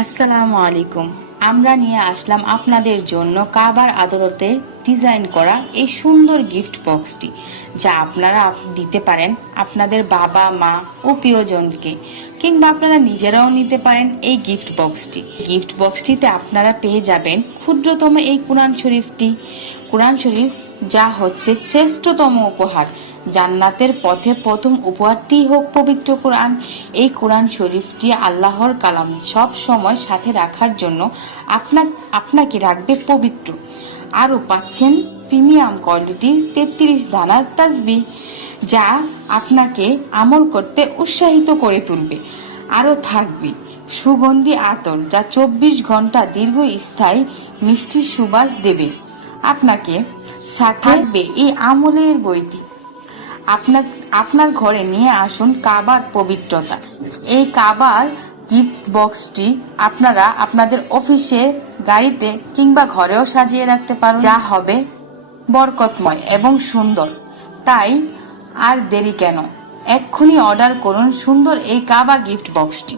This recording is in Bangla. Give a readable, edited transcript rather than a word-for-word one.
আসসালামু আলাইকুম। আমরা নিয়ে আসলাম আপনাদের জন্য কাবার আদতে ডিজাইন করা এই সুন্দর গিফট বক্সটি, যা আপনারা দিতে পারেন আপনাদের বাবা মা ও প্রিয়জনকে, কিংবা আপনারা নিজেরাও নিতে পারেন এই গিফট বক্সটিতে আপনারা পেয়ে যাবেন ক্ষুদ্রতম এই কোরআন শরীফ, যা হচ্ছে শ্রেষ্ঠতম উপহার। জান্নাতের পথে প্রথম উপহারটি হোক পবিত্র কোরআন। এই কোরআন শরীফটি আল্লাহর কালাম, সব সময় সাথে রাখার জন্য আপনাকে রাখবে পবিত্র। আরও পাচ্ছেন প্রিমিয়াম কোয়ালিটির 33 দানার তাসবিহ, যা আপনাকে আমল করতে উৎসাহিত করে তুলবে। আরও থাকবে সুগন্ধি আতর, যা 24 ঘন্টা দীর্ঘস্থায়ী মিষ্টি সুবাস দেবে আপনাকে। সাথে এই আমলের বইটি আপনার ঘরে নিয়ে আসুন কাবার পবিত্রতা। এই কাবার গিফট বক্সটি আপনারা আপনাদের অফিসে, গাড়িতে কিংবা ঘরেও সাজিয়ে রাখতে পারেন, যা হবে বরকতময় এবং সুন্দর। তাই আর দেরি কেন, এক্ষুনি অর্ডার করুন সুন্দর এই কাবা গিফট বক্সটি।